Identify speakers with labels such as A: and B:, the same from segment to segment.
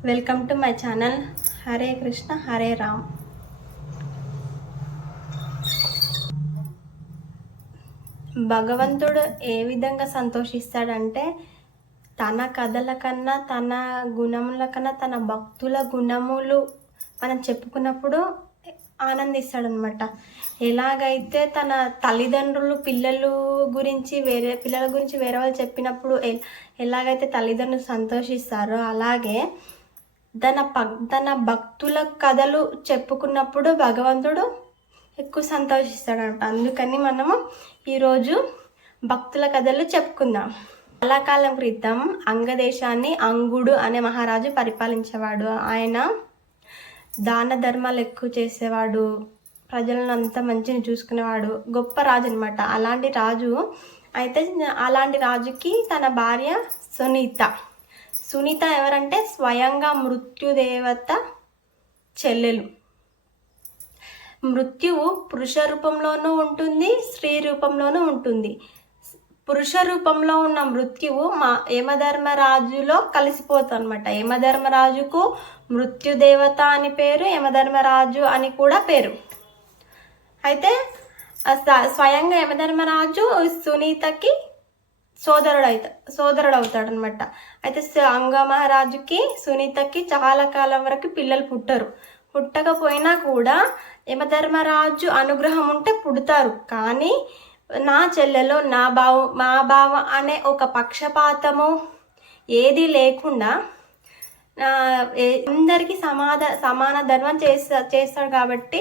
A: Welcome to my channel Hare Krishna Hare Ram భగవంతుడు ఏ విధంగా సంతోషిస్తాడంటే తన కథల కన్నా తన గుణముల కన్నా తన భక్తుల గుణములు మనం చెప్పుకున్నప్పుడు ఆనందిస్తాడనమాట ఎలాగైతే తన తల్లిదండ్రులు పిల్లలు గురించి వేరే పిల్లల గురించి వేరే వాళ్ళు చెప్పినప్పుడు ఎలాగైతే తల్లిదండ్రులు సంతోషిస్తారో అలాగే తన పక్ తన భక్తుల కథలు చెప్పుకున్నప్పుడు భగవంతుడు ఎక్కువ సంతోషిస్తాడంట. అందుకని మనము ఈరోజు భక్తుల కథలు చెప్పుకుందాం. చాలా కాలం క్రితం అంగదేశాన్ని అంగుడు అనే మహారాజు పరిపాలించేవాడు. ఆయన దాన ధర్మాలు ఎక్కువ చేసేవాడు. ప్రజలను అంతా మంచిగా చూసుకునేవాడు. గొప్ప రాజు అనమాట అలాంటి రాజు అయితే అలాంటి రాజుకి తన భార్య సునీత. సునీత ఎవరంటే స్వయంగా మృత్యుదేవత చెల్లెలు. మృత్యువు పురుష రూపంలోనూ ఉంటుంది స్త్రీ రూపంలోనూ ఉంటుంది. పురుష రూపంలో ఉన్న మృత్యువు మా యమధర్మరాజులో కలిసిపోతుంది అనమాట యమధర్మరాజుకు మృత్యుదేవత అని పేరు యమధర్మరాజు అని కూడా పేరు. అయితే స్వయంగా యమధర్మరాజు సునీతకి సోదరుడు అవుతా సోదరుడు అవుతాడు అనమాట అయితే అంగ మహారాజుకి సునీతకి చాలా కాలం వరకు పిల్లలు పుట్టరు. పుట్టకపోయినా కూడా యమధర్మరాజు అనుగ్రహం ఉంటే పుడతారు. కానీ నా చెల్లెలో నా బావ మా బావ అనే ఒక పక్షపాతము ఏది లేకుండా అందరికీ సమాధ సమాన ధర్మం చేస్తా చేస్తాడు కాబట్టి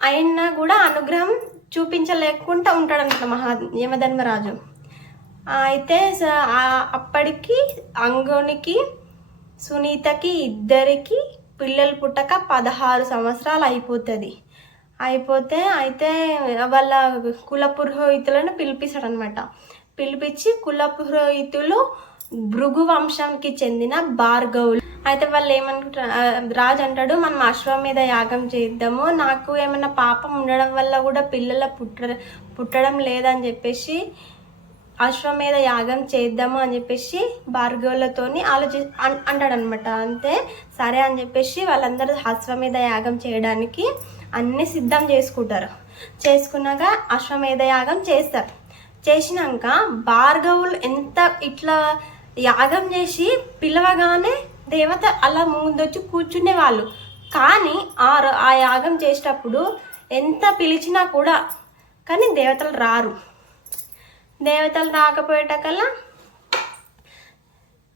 A: అయినా కూడా అనుగ్రహం చూపించలేకుండా ఉంటాడనమాట మహా యమధర్మరాజు. అయితే స- అప్పటికి అంగునికి సునీతకి ఇద్దరికి పిల్లలు పుట్టక పదహారు సంవత్సరాలు అయిపోతుంది. అయిపోతే అయితే వాళ్ళ కుల పురోహితులను పిలిపిస్తాడు అనమాట పిలిపించి కుల పురోహితులు భృగు వంశానికి చెందిన భార్గవులు. అయితే వాళ్ళు ఏమనుకుంటారు రాజు అంటాడు మనం అశ్వమేధ యాగం చేద్దాము. నాకు ఏమైనా పాపం ఉండడం వల్ల కూడా పిల్లల పుట్ట పుట్టడం లేదని చెప్పేసి అశ్వమేధ యాగం చేద్దాము అని చెప్పేసి భార్గవులతోని ఆలోచి అన్- అంటాడనమాట అంతే సరే అని చెప్పేసి వాళ్ళందరూ అశ్వమేధ యాగం చేయడానికి అన్ని సిద్ధం చేసుకుంటారు. చేసుకున్నాక అశ్వమేధ యాగం చేస్తారు. చేసినాక భార్గవులు ఎంత ఇట్లా యాగం చేసి పిలవగానే దేవత అలా ముందొచ్చి కూర్చునే వాళ్ళు. కానీ ఆ ర- ఆ యాగం చేసేటప్పుడు ఎంత పిలిచినా కూడా కానీ దేవతలు రారు. దేవతలు రాకపోయేటకల్లా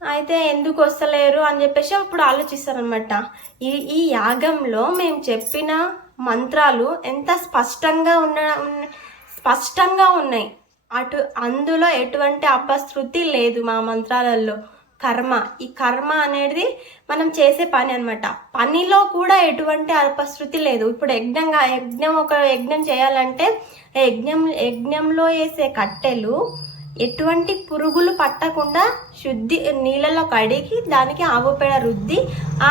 A: అయితే ఎందుకు వస్తలేరు అని చెప్పేసి అప్పుడు ఆలోచిస్తారనమాట ఈ ఈ యాగంలో మేము చెప్పిన మంత్రాలు ఎంత స్పష్టంగా ఉన్న ఉన్న- స్పష్టంగా ఉన్నాయి. అటు అందులో ఎటువంటి అపశృతి లేదు మా మంత్రాలలో. కర్మ. ఈ కర్మ అనేది మనం చేసే పని అనమాట పనిలో కూడా ఎటువంటి అపశృతి లేదు. ఇప్పుడు యజ్ఞంగా యజ్ఞం ఒక యజ్ఞం చేయాలంటే యజ్ఞం యజ్ఞంలో వేసే కట్టెలు ఎటువంటి పురుగులు పట్టకుండా శుద్ధి నీళ్ళలో కడిగి దానికి ఆవు పేడ రుద్ది ఆ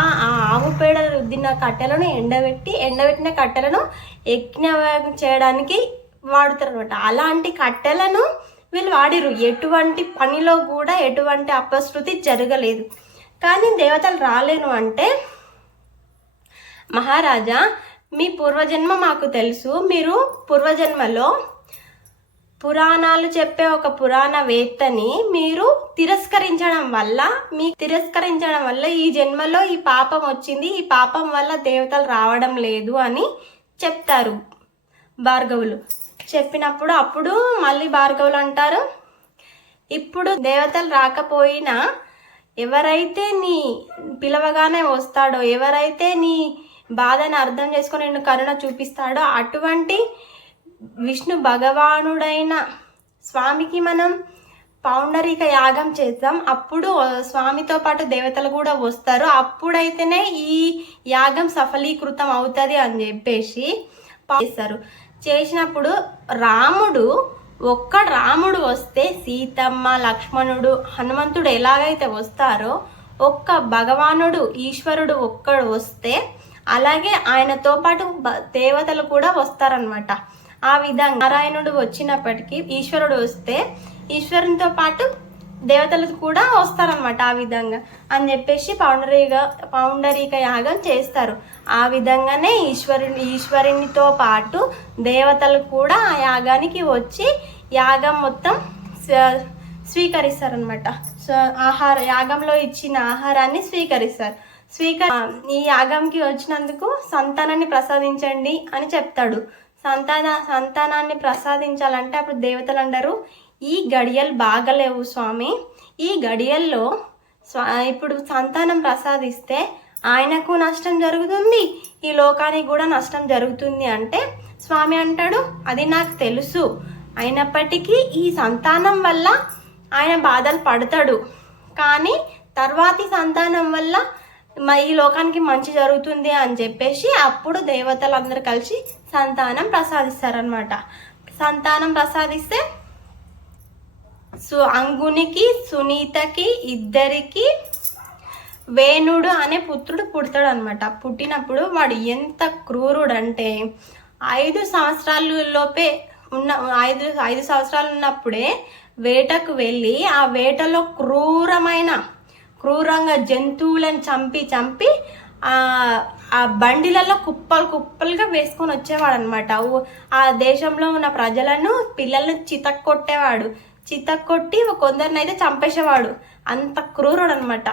A: ఆవు పేడ రుద్దిన కట్టెలను ఎండబెట్టి ఎండబెట్టిన కట్టెలను యజ్ఞం చేయడానికి వాడుతారు అనమాట అలాంటి కట్టెలను వీళ్ళు వాడిరు ఎటువంటి పనిలో కూడా ఎటువంటి అపశృతి జరగలేదు. కానీ దేవతలు రాలేను అంటే మహారాజా మీ పూర్వజన్మ మాకు తెలుసు. మీరు పూర్వజన్మలో పురాణాలు చెప్పే ఒక పురాణ వేత్తని మీరు తిరస్కరించడం వల్ల మీ తిరస్కరించడం వల్ల ఈ జన్మలో ఈ పాపం వచ్చింది. ఈ పాపం వల్ల దేవతలు రావడం లేదు అని చెప్తారు భార్గవులు. చెప్పినప్పుడు అప్పుడు మళ్ళీ భార్గవులు అంటారు ఇప్పుడు దేవతలు రాకపోయినా ఎవరైతే నీ పిలవగానే వస్తాడో ఎవరైతే నీ బాధను అర్థం చేసుకొని నిన్ను కరుణ చూపిస్తాడో అటువంటి విష్ణు భగవానుడైన స్వామికి మనం పౌండరిక యాగం చేద్దాం. అప్పుడు స్వామితో పాటు దేవతలు కూడా వస్తారు. అప్పుడైతేనే ఈ యాగం సఫలీకృతం అవుతుంది అని చెప్పేసి చేస్తారు. చేసినప్పుడు రాముడు ఒక్క రాముడు వస్తే సీతమ్మ లక్ష్మణుడు హనుమంతుడు ఎలాగైతే వస్తారో ఒక్క భగవానుడు ఈశ్వరుడు ఒక్కడు వస్తే అలాగే ఆయనతో పాటు దేవతలు కూడా వస్తారనమాట ఆ విధంగా నారాయణుడు వచ్చినప్పటికీ ఈశ్వరుడు వస్తే ఈశ్వరునితో పాటు దేవతలు కూడా వస్తారనమాట ఆ విధంగా అని చెప్పేసి పౌండరీక పౌండరీక యాగం చేస్తారు. ఆ విధంగానే ఈశ్వరుని ఈశ్వరునితో పాటు దేవతలు కూడా ఆ యాగానికి వచ్చి యాగం మొత్తం స్వీకరిస్తారనమాట సో ఆహార యాగంలో ఇచ్చిన ఆహారాన్ని స్వీకరిస్తారు. స్వీకరి ఈ యాగంకి వచ్చినందుకు సంతానాన్ని ప్రసాదించండి అని చెప్తాడు. సంతాన సంతానాన్ని ప్రసాదించాలంటే అప్పుడు దేవతలు అంటారు ఈ గడియలు బాగలేవు స్వామి. ఈ గడియల్లో స్వా ఇప్పుడు సంతానం ప్రసాదిస్తే ఆయనకు నష్టం జరుగుతుంది ఈ లోకానికి కూడా నష్టం జరుగుతుంది అంటే స్వామి అంటాడు అది నాకు తెలుసు. అయినప్పటికీ ఈ సంతానం వల్ల ఆయన బాధలు పడతాడు. కానీ తర్వాతి సంతానం వల్ల ఈ లోకానికి మంచి జరుగుతుంది అని చెప్పేసి అప్పుడు దేవతలందరూ కలిసి సంతానం ప్రసాదిస్తారనమాట సంతానం ప్రసాదిస్తే సు అంగునికి సునీతకి ఇద్దరికి వేణుడు అనే పుత్రుడు పుడతాడు అనమాట పుట్టినప్పుడు వాడు ఎంత క్రూరుడు అంటే ఐదు సంవత్సరాలలోపే ఉన్న ఐదు ఐదు సంవత్సరాలు ఉన్నప్పుడే వేటకు వెళ్ళి ఆ వేటలో క్రూరమైన క్రూరంగా జంతువులను చంపి చంపి ఆ బండిలలో కుప్పలు కుప్పలుగా వేసుకొని వచ్చేవాడు అనమాట ఆ దేశంలో ఉన్న ప్రజలను పిల్లలను చితక్కొట్టేవాడు. చితక్కొట్టి కొందరిని అయితే చంపేసేవాడు. అంత క్రూరుడు అనమాట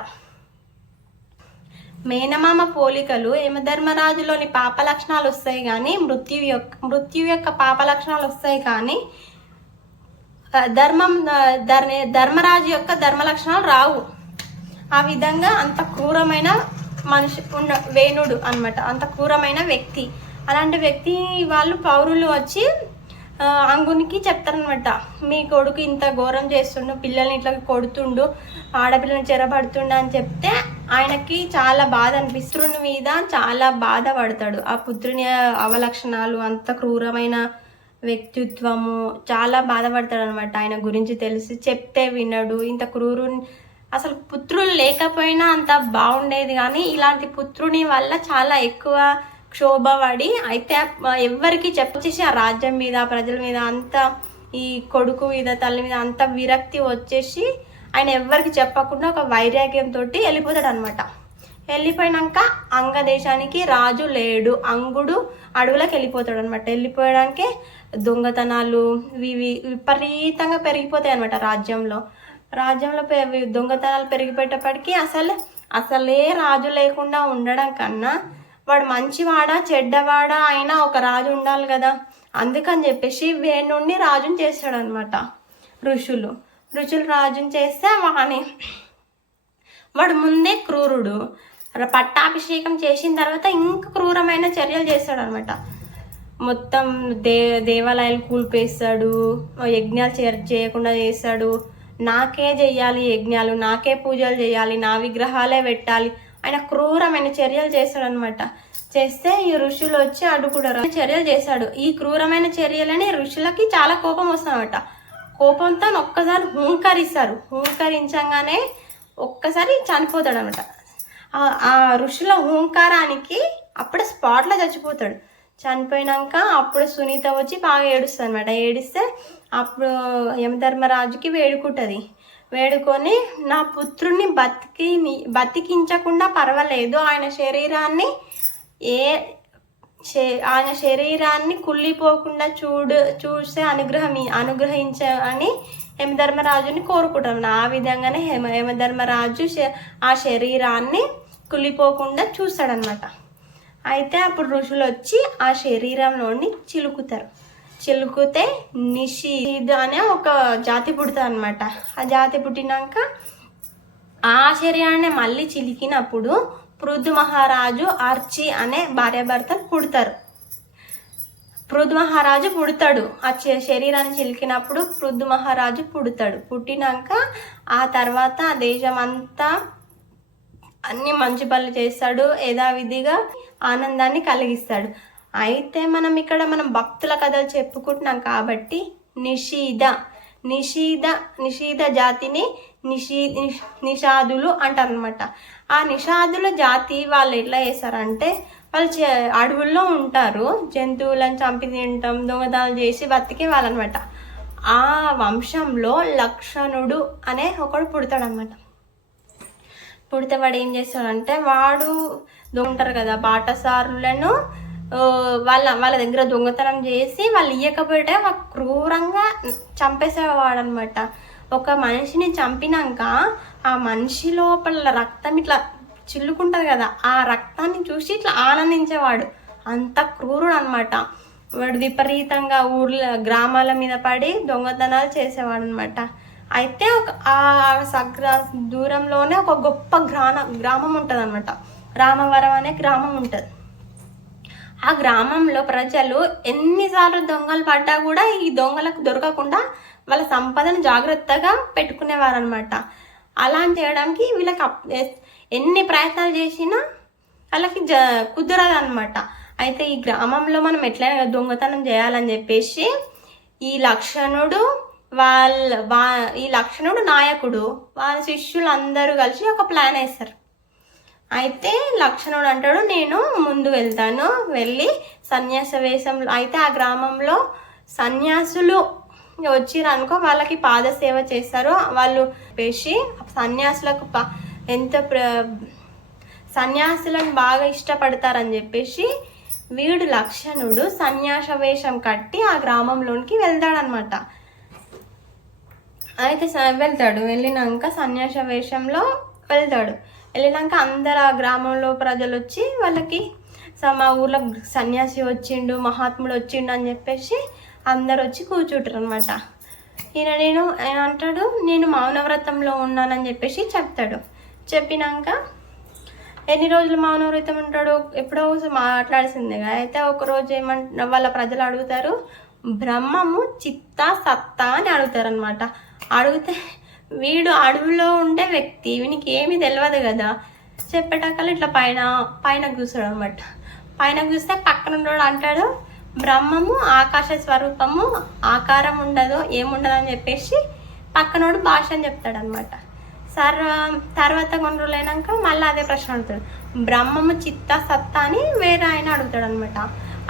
A: మేనమామ పోలికలు యమధర్మరాజులోని పాప లక్షణాలు వస్తాయి కానీ మృత్యు యొక్క మృత్యు యొక్క పాప లక్షణాలు వస్తాయి కానీ ధర్మం ధర్ ధర్మరాజు యొక్క ధర్మ లక్షణాలు రావు. ఆ విధంగా అంత క్రూరమైన మనిషి ఉన్న వేణుడు అన్నమాట. అంత క్రూరమైన వ్యక్తి. అలాంటి వ్యక్తి వాళ్ళు పౌరులు వచ్చి అంగునికి చెప్తారనమాట మీ కొడుకు ఇంత ఘోరం చేస్తుండు పిల్లల్ని ఇట్లా కొడుతుండు ఆడపిల్లని చెరబడుతుండు అని చెప్తే ఆయనకి చాలా బాధ అనిపిస్తుంది. మీద చాలా బాధపడతాడు ఆ పుత్రుని అవలక్షణాలు అంత క్రూరమైన వ్యక్తిత్వము చాలా బాధపడతాడు అనమాట ఆయన గురించి తెలిసి. చెప్తే వినడు. ఇంత క్రూరు అసలు పుత్రులు లేకపోయినా అంత బాగుండేది. కానీ ఇలాంటి పుత్రుని వల్ల చాలా ఎక్కువ క్షోభపడి అయితే ఎవరికి చెప్పేసి ఆ రాజ్యం మీద ప్రజల మీద అంత ఈ కొడుకు మీద తల్లి మీద అంత విరక్తి వచ్చేసి ఆయన ఎవరికి చెప్పకుండా ఒక వైరాగ్యంతో వెళ్ళిపోతాడు అనమాట వెళ్ళిపోయినాక అంగ దేశానికి రాజు లేడు. అంగుడు అడవులకు వెళ్ళిపోతాడు అనమాట వెళ్ళిపోయడానికే దొంగతనాలు ఇవి విపరీతంగా పెరిగిపోతాయి అనమాట రాజ్యంలో. రాజ్యంలో పె- దొంగతనాలు పెరిగిపోయేటప్పటికీ అసలు అసలే రాజు లేకుండా ఉండడం కన్నా వాడు మంచివాడా చెడ్డవాడా అయినా ఒక రాజు ఉండాలి కదా. అందుకని చెప్పేసి వేణుణ్ణి రాజుని చేస్తాడు అనమాట ఋషులు. ఋషులు రాజుని చేస్తే వాని వాడు ముందే క్రూరుడు. పట్టాభిషేకం చేసిన తర్వాత ఇంకా క్రూరమైన చర్యలు చేస్తాడు అనమాట మొత్తం దే దేవాలయాలు కూల్పేస్తాడు యజ్ఞాలు చే- చేయకుండా చేస్తాడు. నాకే చెయ్యాలి యజ్ఞాలు నాకే పూజలు చేయాలి నా విగ్రహాలే పెట్టాలి. ఆయన క్రూరమైన చర్యలు చేశాడు అనమాట చేస్తే ఈ ఋషులు వచ్చి అడుగుతారు చర్యలు చేశాడు. ఈ క్రూరమైన చర్యలని ఋషులకి చాలా కోపం వస్తుందన్నమాట. కోపంతో ఒక్కసారి హూంకరిస్తారు. హూంకరించగానే ఒక్కసారి చనిపోతాడు అనమాట ఆ ఋషుల హూంకారానికి అప్పుడే స్పాట్లో చచ్చిపోతాడు. చనిపోయినాక అప్పుడు సునీత వచ్చి బాగా ఏడుస్తుంది అనమాట ఏడిస్తే అప్పుడు యమధర్మరాజుకి వేడుకుంటుంది. వేడుకొని నా పుత్రుణ్ణి బతికి బతికించకుండా పర్వాలేదు. ఆయన శరీరాన్ని ఏ ఆయన శరీరాన్ని కుళ్ళిపోకుండా చూడు చూసే అనుగ్రహం అనుగ్రహించని అనుగ్రహించ అని యమధర్మరాజుని కోరుకుంటాం. ఆ విధంగానే హేమ యమధర్మరాజు ఆ శరీరాన్ని కుళ్ళిపోకుండా చూస్తాడనమాట అయితే అప్పుడు ఋషులు వచ్చి ఆ శరీరంలోని చిలుకుతారు. చిలుకుతే నిషిద్ అనే ఒక జాతి పుడుతుంది అనమాట ఆ జాతి పుట్టినాక ఆ శరీరాన్ని మళ్ళీ చిలికినప్పుడు పృథు మహారాజు అర్చి అనే భార్యాభర్తలు పుడతారు. పృథు మహారాజు పుడతాడు. ఆ శరీరాన్ని చిలికినప్పుడు పృథు మహారాజు పుడతాడు. పుట్టినాక ఆ తర్వాత ఆ దేశం అంతా అన్ని మంచి పనులు చేస్తాడు. యథావిధిగా ఆనందాన్ని కలిగిస్తాడు. అయితే మనం ఇక్కడ మనం భక్తుల కథలు చెప్పుకుంటున్నాం కాబట్టి నిషీద నిషీద నిషీద జాతిని నిషీ నిషాదులు అంటారనమాట ఆ నిషాదుల జాతి వాళ్ళు ఎట్లా చేస్తారంటే వాళ్ళు చే- అడవుల్లో ఉంటారు. జంతువులను చంపి తినటం దొంగతనాలు చేసి బతికే వాళ్ళనమాట ఆ వంశంలో లక్షణుడు అనే ఒకడు పుడతాడనమాట పుడితే వాడు ఏం చేస్తాడంటే వాడు దొంగటారు కదా బాటసారులను వాళ్ళ వాళ్ళ దగ్గర దొంగతనం చేసి వాళ్ళు ఇయ్యకపోతే వాళ్ళు క్రూరంగా చంపేసేవాడు అనమాట ఒక మనిషిని చంపినాక ఆ మనిషి లోపల రక్తం ఇట్లా చిల్లుకుంటుంది కదా ఆ రక్తాన్ని చూసి ఇట్లా ఆనందించేవాడు. అంత క్రూరుడు అనమాట వాడు విపరీతంగా ఊర్ల గ్రామాల మీద పడి దొంగతనాలు చేసేవాడు అనమాట అయితే ఒక ఆ సగ్ర దూరంలోనే ఒక గొప్ప గ్రామ గ్రామం ఉంటుంది అనమాట రామవరం అనే గ్రామం ఉంటుంది. ఆ గ్రామంలో ప్రజలు ఎన్నిసార్లు దొంగలు పడ్డా కూడా ఈ దొంగలకు దొరకకుండా వాళ్ళ సంపదను జాగ్రత్తగా పెట్టుకునేవారు అనమాట అలా చేయడానికి వీళ్ళకి ఎన్ని ప్రయత్నాలు చేసినా వాళ్ళకి జ కుదరదనమాట అయితే ఈ గ్రామంలో మనం ఎట్లయినా దొంగతనం చేయాలని చెప్పేసి ఈ లక్షణుడు వాళ్ళ వా ఈ లక్షణుడు నాయకుడు వాళ్ళ శిష్యులు అందరూ కలిసి ఒక ప్లాన్ వేస్తారు. అయితే లక్షణుడు అంటాడు నేను ముందు వెళ్తాను. వెళ్ళి సన్యాస వేషంలో అయితే ఆ గ్రామంలో సన్యాసులు వచ్చిర్రు అనుకో వాళ్ళకి పాదసేవ చేస్తారు. వాళ్ళు వేసి సన్యాసులకు ప- ఎంత ప్ర సన్యాసులను బాగా ఇష్టపడతారని చెప్పేసి వీడు లక్షణుడు సన్యాస వేషం కట్టి ఆ గ్రామంలోనికి వెళ్తాడనమాట. అయితే స- వెళ్తాడు. వెళ్ళినాక సన్యాస వేషంలో వెళ్తాడు. వెళ్ళినాక అందరు ఆ గ్రామంలో ప్రజలు వచ్చి వాళ్ళకి స- మా ఊర్లో సన్యాసి వచ్చిండు మహాత్ముడు వచ్చిండు అని చెప్పేసి అందరు వచ్చి కూర్చుంటారు అనమాట ఈయన నేను అంటాడు నేను మౌనవ్రతంలో ఉన్నానని చెప్పేసి చెప్తాడు. చెప్పినాక ఎన్ని రోజులు మౌనవ్రతం ఉంటాడు ఎప్పుడో మాట్లాడిసిందిగా కదా. అయితే ఒకరోజు ఏమంట వాళ్ళ ప్రజలు అడుగుతారు బ్రహ్మము చిత్త సత్తా అని అడుగుతారనమాట అడిగితే వీడు అడవిలో ఉండే వ్యక్తి వీనికి ఏమీ తెలియదు కదా. చెప్పేటాకలు ఇట్లా పైన పైన కూర్చోడు అనమాట పైన కూస్తే పక్కన ఉండడు అంటాడు బ్రహ్మము ఆకాశ స్వరూపము ఆకారం ఉండదు ఏముండదు అని చెప్పేసి పక్కనోడు భాష అని చెప్తాడు అనమాట సర్వ తర్వాత కొన్ని రోజులు అయినాక మళ్ళీ అదే ప్రశ్న అడుగుతాడు. బ్రహ్మము చిత్త సత్తా అని వేరే ఆయన అడుగుతాడు అనమాట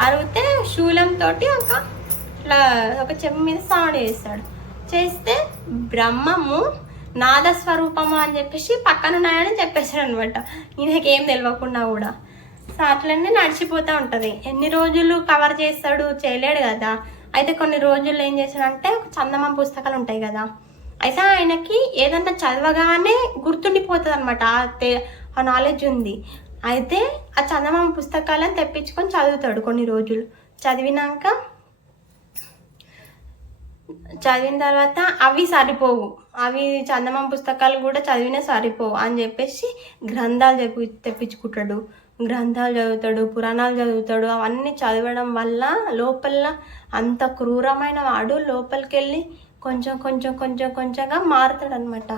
A: అడిగితే శూలంతో ఒక ఇట్లా ఒక చెంబు మీద సౌండ్ చేస్తాడు చేస్తే బ్రహ్మము నాద స్వరూపము అని చెప్పేసి పక్కన ఉన్నాయని చెప్పేశాడు అనమాట ఈయనకి ఏం తెలియకుండా కూడా. సో అట్లనే నడిచిపోతూ ఉంటుంది. ఎన్ని రోజులు కవర్ చేస్తాడు చేయలేడు కదా. అయితే కొన్ని రోజులు ఏం చేశాడంటే చందమ పుస్తకాలు ఉంటాయి కదా. అయితే ఆయనకి ఏదన్నా చదవగానే గుర్తుండిపోతుంది అనమాట ఆ నాలెడ్జ్ ఉంది. అయితే ఆ చందమామ పుస్తకాలను తెప్పించుకొని చదువుతాడు కొన్ని రోజులు. చదివినాక చదివిన తర్వాత అవి సరిపోవు. అవి చందమామ పుస్తకాలు కూడా చదివినా సరిపోవు అని చెప్పేసి గ్రంథాలు చెప్పి తెప్పించుకుంటాడు. గ్రంథాలు చదువుతాడు పురాణాలు చదువుతాడు. అవన్నీ చదవడం వల్ల లోపల అంత క్రూరమైన వాడు లోపలికి వెళ్ళి కొంచెం కొంచెం కొంచెం కొంచెంగా మారుతాడు అనమాట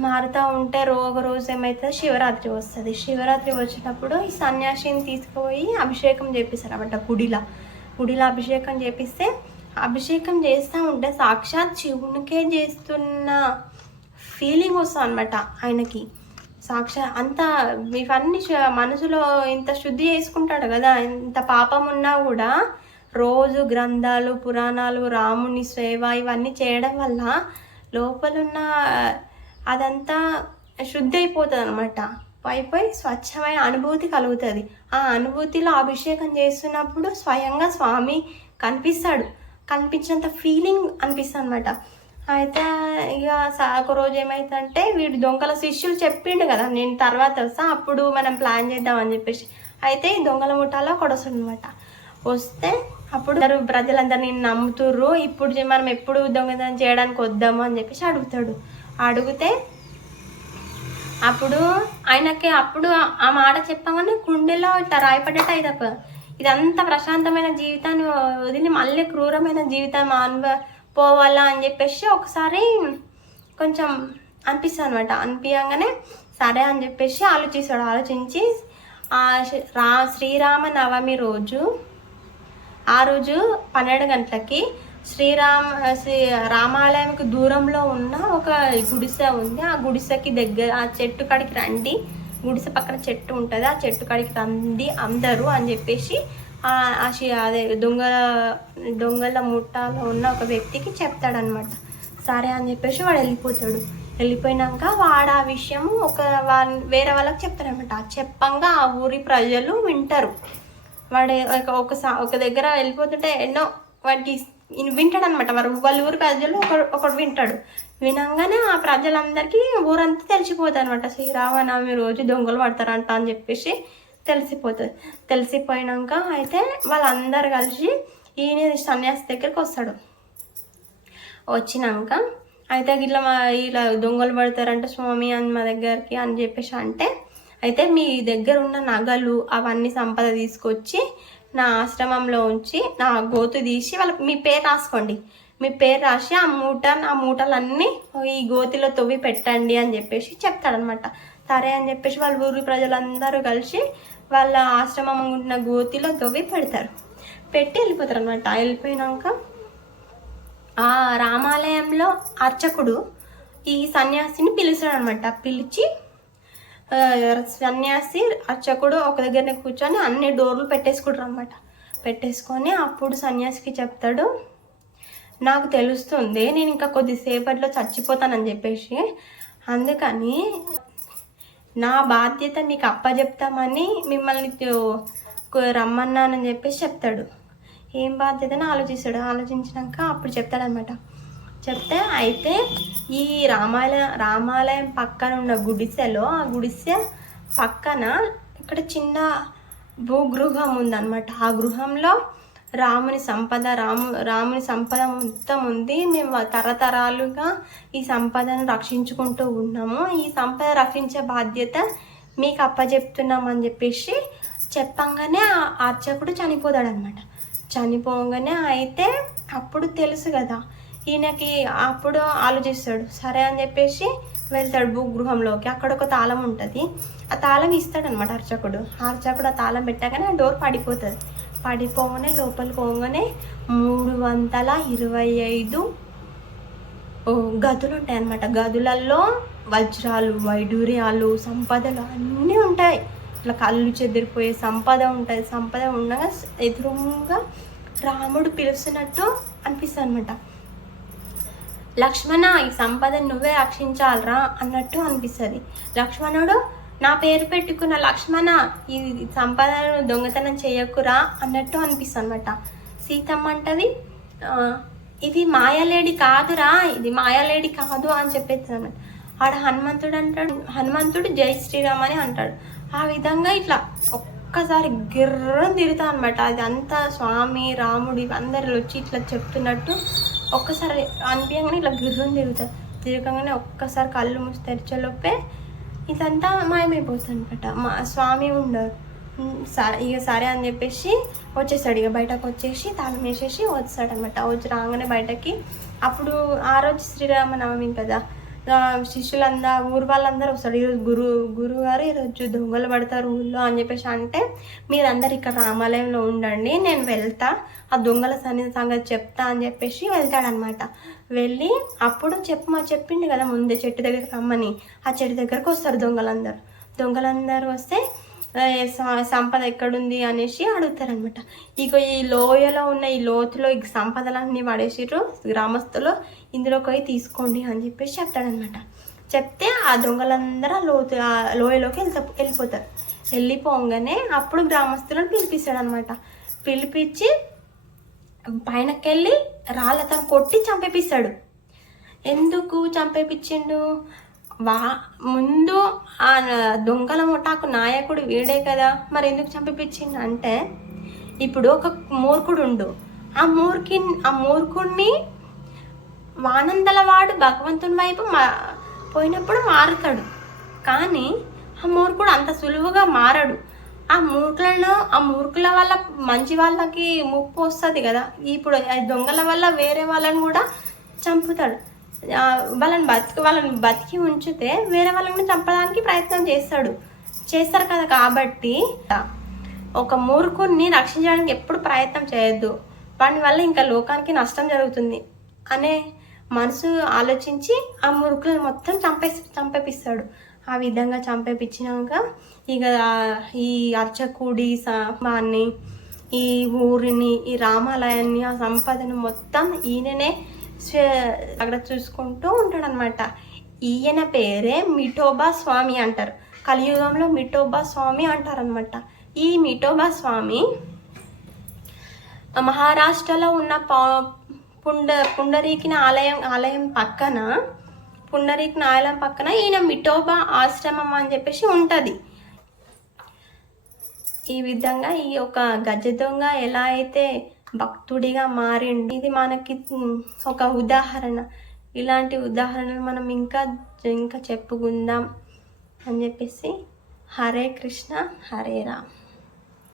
A: మారుతూ ఉంటే రోజు రోజు ఏమవుతుంది శివరాత్రి వస్తుంది. శివరాత్రి వచ్చినప్పుడు ఈ సన్యాసిని తీసుకుపోయి అభిషేకం చేపిస్తారు అనమాట గుడిలో. గుడిలో అభిషేకం చేపిస్తే అభిషేకం చేస్తూ ఉంటే సాక్షాత్ శివునికే చేస్తున్న ఫీలింగ్ వస్తుంది అనమాట ఆయనకి. సాక్షా అంత ఇవన్నీ మనసులో ఇంత శుద్ధి చేసుకుంటాడు కదా ఇంత పాపం ఉన్నా కూడా రోజు గ్రంథాలు పురాణాలు రాముని సేవ ఇవన్నీ చేయడం వల్ల లోపలున్న అదంతా శుద్ధి అయిపోతుంది అనమాట అయిపోయి స్వచ్ఛమైన అనుభూతి కలుగుతుంది. ఆ అనుభూతిలో అభిషేకం చేస్తున్నప్పుడు స్వయంగా స్వామి కనిపిస్తాడు. కనిపించేంత ఫీలింగ్ అనిపిస్తుంది అనమాట అయితే ఇక స- ఒక రోజు ఏమైందంటే వీడు దొంగల శిష్యులు చెప్పిండు కదా నేను తర్వాత వస్తా అప్పుడు మనం ప్లాన్ చేద్దాం అని చెప్పేసి. అయితే ఈ దొంగల ముఠాలో ఒకడు అనమాట వస్తే అప్పుడు అందరూ ప్రజలందరినీ నమ్ముతుర్రు ఇప్పుడు మనం ఎప్పుడు దొంగతనం చేయడానికి వద్దాము అని చెప్పేసి అడుగుతాడు. అడిగితే అప్పుడు ఆయనకి అప్పుడు ఆ- మాట చెప్పగానే గుండెలో ఇట్లా రాయపడ్డట్టు అయితే ఇదంతా ప్రశాంతమైన జీవితాన్ని వదిలి మళ్ళీ క్రూరమైన జీవితం అనుభ పోవాలా అని చెప్పేసి ఒకసారి కొంచెం అనిపిస్తుంది అనమాట అనిపించగానే సరే అని చెప్పేసి ఆలోచిస్తాడు. ఆలోచించి రా శ్రీరామ నవమి రోజు ఆ రోజు పన్నెండు గంటలకి శ్రీరామ శ్రీ రామాలయంకి దూరంలో ఉన్న ఒక గుడిసె ఉంది. ఆ గుడిసెకి దగ్గర ఆ చెట్టు కాడికి రండి. గుడిసె పక్కన చెట్టు ఉంటుంది. ఆ చెట్టు కాడికి తంది అందరు అని చెప్పేసి ఆ అదే దొంగల దొంగల ముఠాలో ఉన్న ఒక వ్యక్తికి చెప్తాడనమాట సరే అని చెప్పేసి వాడు వెళ్ళిపోతాడు. వెళ్ళిపోయినాక వాడు ఆ విషయం ఒక వేరే వాళ్ళకి చెప్తారనమాట చెప్పంగా ఆ ఊరి ప్రజలు వింటారు. వాడు ఒక ఒక సా- ఒక దగ్గర వెళ్ళిపోతుంటే ఎన్నో వాటి వింటాడనమాట వారు మరి వాళ్ళ ఊరి ప్రజలు ఒకడు ఒకడు వింటాడు. వినంగానే ఆ ప్రజలందరికీ ఊరంతా తెలిసిపోతుంది అనమాట శ్రీరామనవమి రోజు దొంగలు పడతారంట అని చెప్పేసి తెలిసిపోతుంది తెలిసిపోయినాక అయితే వాళ్ళందరూ కలిసి ఈయన సన్యాసి దగ్గరికి వస్తాడు. వచ్చినాక అయితే ఇట్లా మా ఇలా దొంగలు పడతారంట స్వామి అని మా దగ్గరికి అని చెప్పేసి అంటే అయితే మీ దగ్గర ఉన్న నగలు అవన్నీ సంపద తీసుకొచ్చి నా ఆశ్రమంలో ఉంచి నా గోతు తీసి వాళ్ళ మీ పేరు రాసుకోండి. మీ పేరు రాసి ఆ మూట ఆ మూటలన్నీ ఈ గోతిలో తవ్వి పెట్టండి అని చెప్పేసి చెప్తాడనమాట. సరే అని చెప్పేసి వాళ్ళ ఊరి ప్రజలందరూ కలిసి వాళ్ళ ఆశ్రమం ఉన్న గోతిలో తవ్వి పెడతారు. పెట్టి వెళ్ళిపోతారు అనమాట వెళ్ళిపోయినాక ఆ రామాలయంలో అర్చకుడు ఈ సన్యాసిని పిలుస్తాడు అనమాట పిలిచి సన్యాసి అర్చకుడు ఒక దగ్గరనే కూర్చొని అన్ని డోర్లు పెట్టేసుకుంటారు అనమాట పెట్టేసుకొని అప్పుడు సన్యాసికి చెప్తాడు నాకు తెలుస్తుంది నేను ఇంకా కొద్దిసేపట్లో చచ్చిపోతానని చెప్పేసి. అందుకని నా బాధ్యత మీకు అప్పచెప్తామని మిమ్మల్ని రమ్మన్నానని చెప్పేసి చెప్తాడు. ఏం బాధ్యతని ఆలోచిస్తాడు. ఆలోచించినాక అప్పుడు చెప్తాడనమాట చెప్తే అయితే ఈ రామాలయ రామాలయం పక్కన ఉన్న గుడిసెలో ఆ గుడిసె పక్కన ఇక్కడ చిన్న భూగృహం ఉందన్నమాట. ఆ గృహంలో రాముని సంపద రాము రాముని సంపద మొత్తం ఉంది. మేము తరతరాలుగా ఈ సంపదను రక్షించుకుంటూ ఉన్నాము. ఈ సంపద రక్షించే బాధ్యత మీకు అప్పచెప్తున్నామని చెప్పేసి చెప్పంగానే ఆ అర్చకుడు చనిపోతాడు అనమాట చనిపోగానే అయితే అప్పుడు తెలుసు కదా ఈయనకి అప్పుడు ఆలోచిస్తాడు సరే అని చెప్పేసి వెళ్తాడు భూగృహంలోకి. అక్కడ ఒక తాళం ఉంటుంది. ఆ తాళం ఇస్తాడనమాట అర్చకుడు. ఆ అర్చకుడు ఆ తాళం పెట్టగానే ఆ డోర్ పడిపోతుంది. పడిపోగానే లోపలికి పోగానే మూడు వందల ఇరవై ఐదు గదులు ఉంటాయి అన్నమాట గదులలో వజ్రాలు వైడూర్యాలు సంపదలు అన్నీ ఉంటాయి. ఇట్లా కళ్ళు చెదిరిపోయే సంపద ఉంటుంది సంపద ఉండగా ఎదురుగా రాముడు పిలుస్తున్నట్టు అనిపిస్తుంది అనమాట లక్ష్మణ ఈ సంపద నువ్వే రక్షించాలరా అన్నట్టు అనిపిస్తుంది. లక్ష్మణుడు నా పేరు పెట్టుకున్న లక్ష్మణ ఈ సంపాదనను దొంగతనం చేయకురా అన్నట్టు అనిపిస్తుంది అనమాట సీతమ్మ అంటది ఇది మాయాలేడి కాదురా ఇది మాయాలేడి కాదు అని చెప్పేస్తుంది అనమాట ఆడ హనుమంతుడు అంటాడు హనుమంతుడు జై శ్రీరామ్ అని అంటాడు. ఆ విధంగా ఇట్లా ఒక్కసారి గిర్రం తిరుగుతా అనమాట అది అంతా స్వామి రాముడు అందరు వచ్చి ఇట్లా చెప్తున్నట్టు ఒక్కసారి అనిపించగానే ఇట్లా గిర్రం తిరుగుతారు తిరగంగానే ఒక్కసారి కళ్ళు మూసి తెరిచేలోపే ఇదంతా మాయమైపోతుంది అనమాట మా స్వామి ఉండరు. సరే ఇక సరే అని చెప్పేసి వచ్చేసాడు ఇక బయటకు వచ్చేసి తాళం వేసేసి వచ్చాడు అనమాట వచ్చి రాగానే బయటకి. అప్పుడు ఆ రోజు శ్రీరామనవమి కదా. శిష్యులందరూ ఊరు వాళ్ళందరూ వస్తారు. ఈరోజు గురు గురువు గారు ఈరోజు దొంగలు పడతారు ఊళ్ళో అని చెప్పేసి అంటే మీరందరు ఇక్కడ రామాలయంలో ఉండండి. నేను వెళ్తా. ఆ దొంగల సన్ని సంగతి చెప్తా అని చెప్పేసి వెళ్తాడనమాట వెళ్ళి అప్పుడు చెప్పమా చెప్పిండు కదా ముందే చెట్టు దగ్గరికి రమ్మని. ఆ చెట్టు దగ్గరకు వస్తారు దొంగలందరూ. దొంగలందరూ వస్తే సంపద ఎక్కడుంది అనేసి అడుగుతారనమాట ఇక ఈ లోయలో ఉన్న ఈ లోతులో ఈ సంపదలన్నీ పడేసిర్రు గ్రామస్తులు ఇందులోకి పోయి తీసుకోండి అని చెప్పేసి చెప్తాడనమాట చెప్తే ఆ దొంగలందరూ ఆ లోతు ఆ లోయలోకి వెళ్తా వెళ్ళిపోతారు. వెళ్ళిపోగానే అప్పుడు గ్రామస్తులను పిలిపిస్తాడనమాట పిలిపించి పైనకెళ్ళి రాళ్ళతో కొట్టి చంపేపిస్తాడు. ఎందుకు చంపేపించిండు వా ముందు ఆ దొంగల ముఠాకు నాయకుడు వీడే కదా మరి ఎందుకు చంపేపించిండు అంటే ఇప్పుడు ఒక మూర్ఖుడు ఉండు ఆ మూర్ఖి ఆ మూర్ఖుడిని వానందలవాడు భగవంతుని వైపు మా పోయినప్పుడు మారుతాడు. కానీ ఆ మూర్ఖుడు అంత సులువుగా మారడు. ఆ మూర్ఖులను ఆ మూర్ఖుల వల్ల మంచి వాళ్ళకి ముప్పు వస్తుంది కదా. ఇప్పుడు ఆ దొంగల వల్ల వేరే వాళ్ళని కూడా చంపుతాడు. వాళ్ళని బతికి వాళ్ళని బతికి ఉంచితే వేరే వాళ్ళని కూడా చంపడానికి ప్రయత్నం చేస్తాడు. చేస్తారు కదా కాబట్టి ఒక మూర్ఖుడిని రక్షించడానికి ఎప్పుడు ప్రయత్నం చేయొద్దు. వాడి వల్ల ఇంకా లోకానికి నష్టం జరుగుతుంది అనే మనసు ఆలోచించి ఆ మురుకులను మొత్తం చంపే చంపేపిస్తాడు. ఆ విధంగా చంపేపించినాక ఇక ఈ అర్చకుడి సామాన్ని ఈ ఊరిని ఈ రామాలయాన్ని ఆ సంపదను మొత్తం ఈయననే అక్కడ చూసుకుంటూ ఉంటాడనమాట ఈయన పేరే మిఠోబా స్వామి అంటారు. కలియుగంలో మిఠోబా స్వామి అంటారనమాట ఈ మిఠోబా స్వామి మహారాష్ట్రలో ఉన్న పా పుండ పుండరీకిన ఆలయం ఆలయం పక్కన పుండరీకిన ఆలయం పక్కన ఈయన మిఠోబా ఆశ్రమం అని చెప్పేసి ఉంటుంది. ఈ విధంగా ఈ యొక్క గజ దొంగ ఎలా అయితే భక్తుడిగా మారిండి ఇది మనకి ఒక ఉదాహరణ. ఇలాంటి ఉదాహరణలు మనం ఇంకా ఇంకా చెప్పుకుందాం అని చెప్పేసి హరే కృష్ణ హరే రామ్.